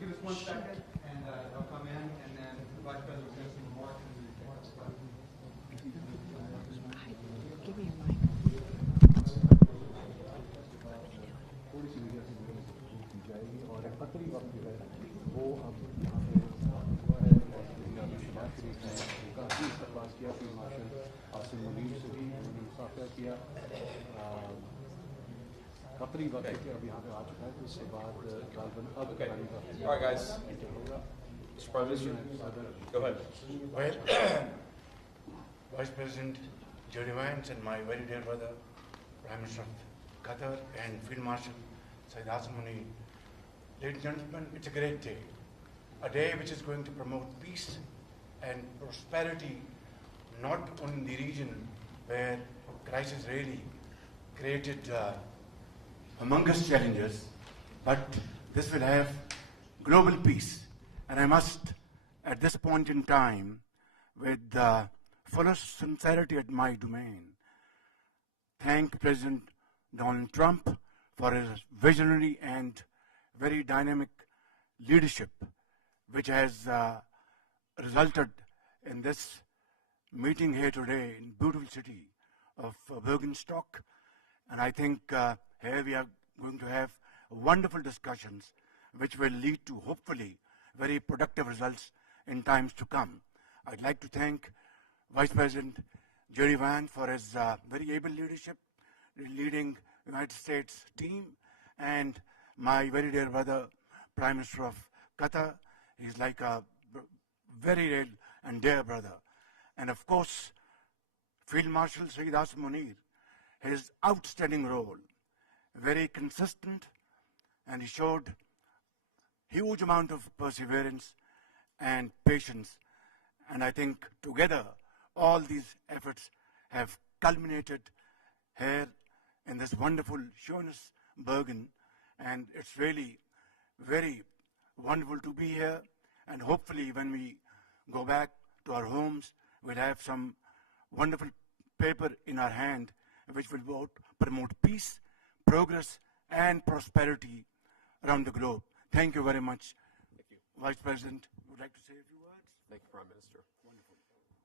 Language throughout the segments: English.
Give us 1 second, and they'll come in, and then the Vice President will give some remarks and reports. Give me your mic. और खतरी वक्त जो है वो अब यहाँ पे हुआ है और बात करी है उनका भी इस्तेमाल किया फील्ड मार्शल आसिम मुनीर से भी उन्होंने मुसाफिर किया खतरी वक्त अब यहाँ पे आ चुका है तो उसके बाद अब All right, guys. Mr. Prime Minister, go ahead. Well, Vice President JD Vance and my very dear brother, Prime Minister of Qatar and Field Marshal Sayyid Asim Munir, ladies and gentlemen, it's a great day. A day which is going to promote peace and prosperity, not only in the region where crisis really created humongous challenges, but this will have global peace. And I must, at this point in time, with the fullest sincerity at my domain, thank President Donald Trump for his visionary and very dynamic leadership, which has resulted in this meeting here today in beautiful city of Bergenstock. And I think here we are going to have wonderful discussions which will lead to hopefully very productive results in times to come. I'd like to thank Vice President JD Vance for his very able leadership, leading United States team, and my very dear brother, Prime Minister of Qatar. He's like a very real and dear brother. And of course, Field Marshal Sayyid Asim Munir, his outstanding role, very consistent, and he showed huge amount of perseverance and patience. And I think together, all these efforts have culminated here in this wonderful Schönes Bergen. And it's really very wonderful to be here. And hopefully when we go back to our homes, we'll have some wonderful paper in our hand which will both promote peace, progress, and prosperity around the globe. Thank you very much. Thank you. Vice President, would like to say a few words? Thank you, Prime Minister. Wonderful.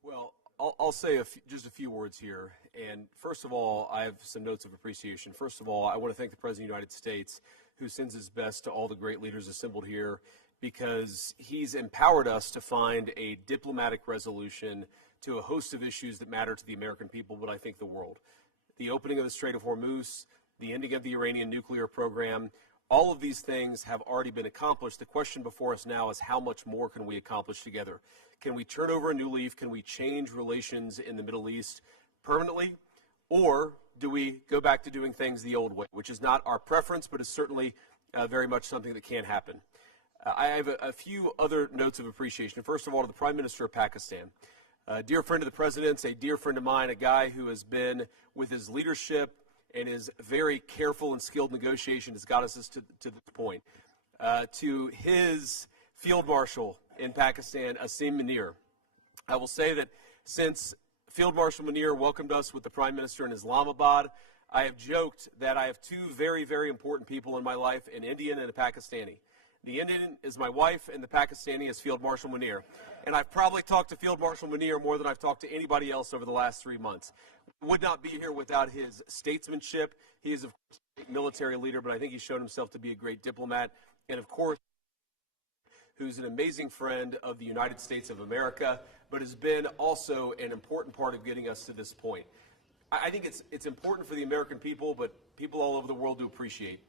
Well, I'll say just a few words here. And first of all, I have some notes of appreciation. First of all, I want to thank the President of the United States, who sends his best to all the great leaders assembled here, because he's empowered us to find a diplomatic resolution to a host of issues that matter to the American people, but I think the world. The opening of the Strait of Hormuz, the ending of the Iranian nuclear program, all of these things have already been accomplished. The question before us now is how much more can we accomplish together? Can we turn over a new leaf? Can we change relations in the Middle East permanently? Or do we go back to doing things the old way, which is not our preference, but is certainly very much something that can happen. I have a few other notes of appreciation. First of all, to the Prime Minister of Pakistan. A dear friend of the President's, a dear friend of mine, a guy who has been, with his leadership and his very careful and skilled negotiation, has got us to this point. To his Field Marshal in Pakistan, Asim Munir. I will say that since Field Marshal Munir welcomed us with the Prime Minister in Islamabad, I have joked that I have two very, very important people in my life, an Indian and a Pakistani. The Indian is my wife, and the Pakistani is Field Marshal Munir. And I've probably talked to Field Marshal Munir more than I've talked to anybody else over the last 3 months. Would not be here without his statesmanship. He is, of course, a military leader, but I think he's shown himself to be a great diplomat. And, of course, who's an amazing friend of the United States of America, but has been also an important part of getting us to this point. I think it's important for the American people, but people all over the world to appreciate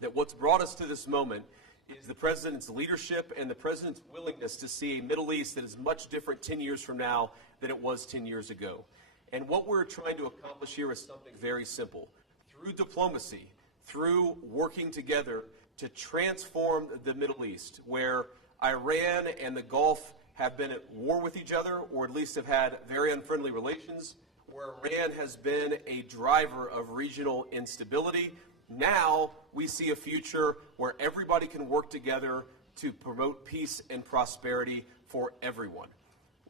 that what's brought us to this moment is the President's leadership and the President's willingness to see a Middle East that is much different 10 years from now than it was 10 years ago. And what we're trying to accomplish here is something very simple. Through diplomacy, through working together to transform the Middle East, where Iran and the Gulf have been at war with each other, or at least have had very unfriendly relations, where Iran has been a driver of regional instability. Now we see a future where everybody can work together to promote peace and prosperity for everyone.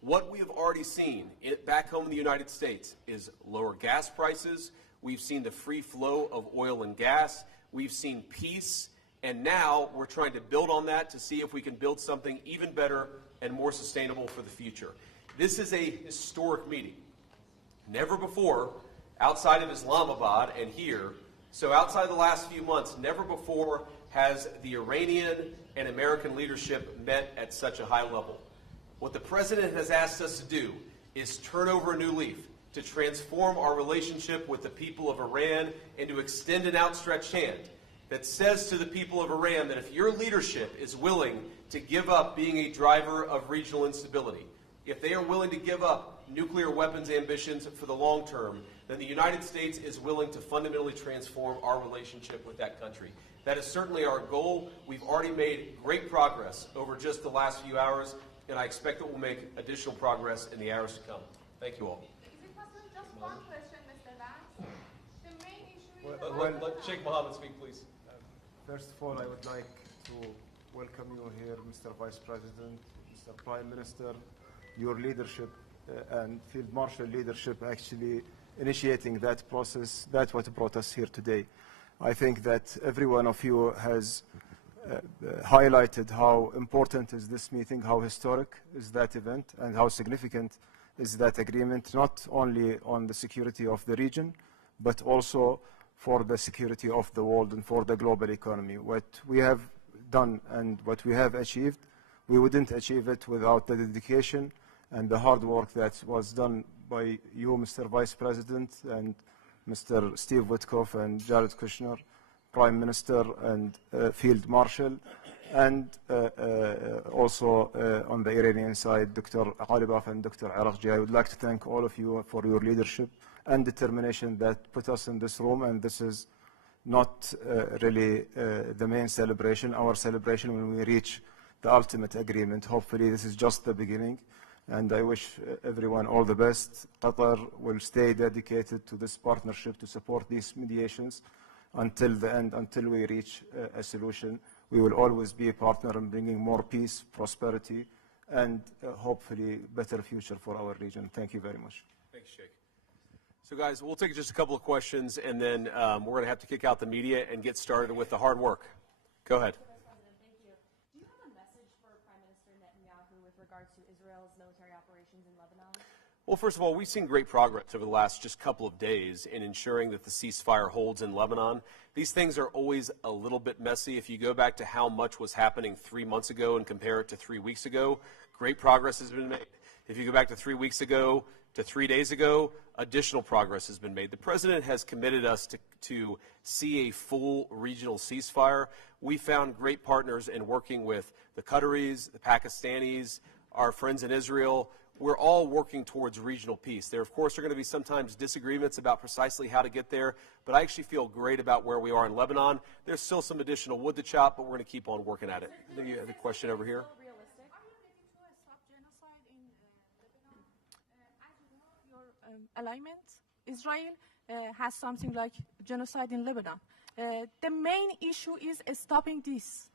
What we have already seen back home in the United States is lower gas prices. We've seen the free flow of oil and gas. We've seen peace And now we're trying to build on that to see if we can build something even better and more sustainable for the future. This is a historic meeting. Never before, outside of Islamabad and here, so outside the last few months, never before has the Iranian and American leadership met at such a high level. What the President has asked us to do is turn over a new leaf, to transform our relationship with the people of Iran and to extend an outstretched hand that says to the people of Iran that if your leadership is willing to give up being a driver of regional instability, if they are willing to give up nuclear weapons ambitions for the long term, then the United States is willing to fundamentally transform our relationship with that country. That is certainly our goal. We've already made great progress over just the last few hours, and I expect that we'll make additional progress in the hours to come. Thank you all. Is it possible just one question, Mr. Vance? The main issue is... Let Sheikh Mohammed speak, please. First of all, I would like to welcome you here, Mr. Vice President, Mr. Prime Minister, your leadership and Field Marshal leadership actually initiating that process. That's what brought us here today. I think that every one of you has highlighted how important is this meeting, how historic is that event, and how significant is that agreement, not only on the security of the region, but also for the security of the world and for the global economy. What we have done and what we have achieved, we wouldn't achieve it without the dedication and the hard work that was done by you, Mr. Vice President, and Mr. Steve Witkoff and Jared Kushner, Prime Minister and Field Marshal, and also on the Iranian side, Dr. Ghalibaf and Dr. Araqji. I would like to thank all of you for your leadership and determination that put us in this room, and this is not really the main celebration. Our celebration when we reach the ultimate agreement. Hopefully this is just the beginning, and I wish everyone all the best. Qatar will stay dedicated to this partnership to support these mediations until the end, until we reach a solution. We will always be a partner in bringing more peace, prosperity, and hopefully better future for our region. Thank you very much. Thanks, Sheikh. So guys, we'll take just a couple of questions, and then we're going to have to kick out the media and get started with the hard work. Go ahead. President, thank you. Do you have a message for Prime Minister Netanyahu with regards to Israel's military operations in Lebanon? Well, first of all, we've seen great progress over the last just couple of days in ensuring that the ceasefire holds in Lebanon. These things are always a little bit messy. If you go back to how much was happening 3 months ago and compare it to 3 weeks ago, great progress has been made. If you go back to 3 weeks ago to 3 days ago, additional progress has been made. The President has committed us to see a full regional ceasefire. We found great partners in working with the Qataris, the Pakistanis, our friends in Israel. We're all working towards regional peace. There, of course, are going to be sometimes disagreements about precisely how to get there, but I actually feel great about where we are in Lebanon. There's still some additional wood to chop, but we're going to keep on working at it. I think you have a question over here. Are you ready to stop genocide in Lebanon? As you know, your alignment, Israel has something like genocide in Lebanon. The main issue is stopping this.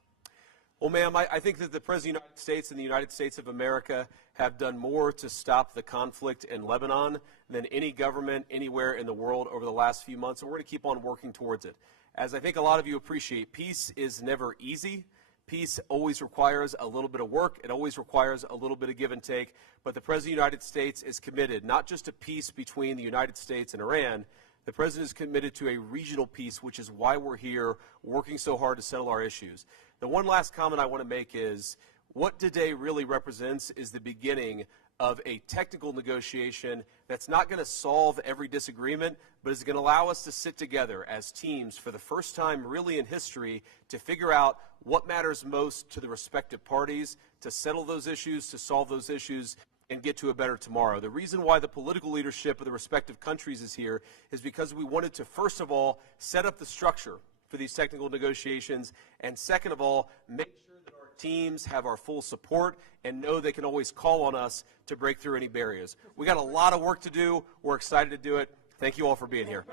Well, ma'am, I think that the President of the United States and the United States of America have done more to stop the conflict in Lebanon than any government anywhere in the world over the last few months, and we're going to keep on working towards it. As I think a lot of you appreciate, peace is never easy. Peace always requires a little bit of work. It always requires a little bit of give and take. But the President of the United States is committed not just to peace between the United States and Iran. The President is committed to a regional peace, which is why we're here working so hard to settle our issues. The one last comment I want to make is what today really represents is the beginning of a technical negotiation that's not going to solve every disagreement, but is going to allow us to sit together as teams for the first time really in history to figure out what matters most to the respective parties, to settle those issues, to solve those issues, and get to a better tomorrow. The reason why the political leadership of the respective countries is here is because we wanted to, first of all, set up the structure for these technical negotiations, and second of all, make sure that our teams have our full support and know they can always call on us to break through any barriers. We got a lot of work to do. We're excited to do it. Thank you all for being here.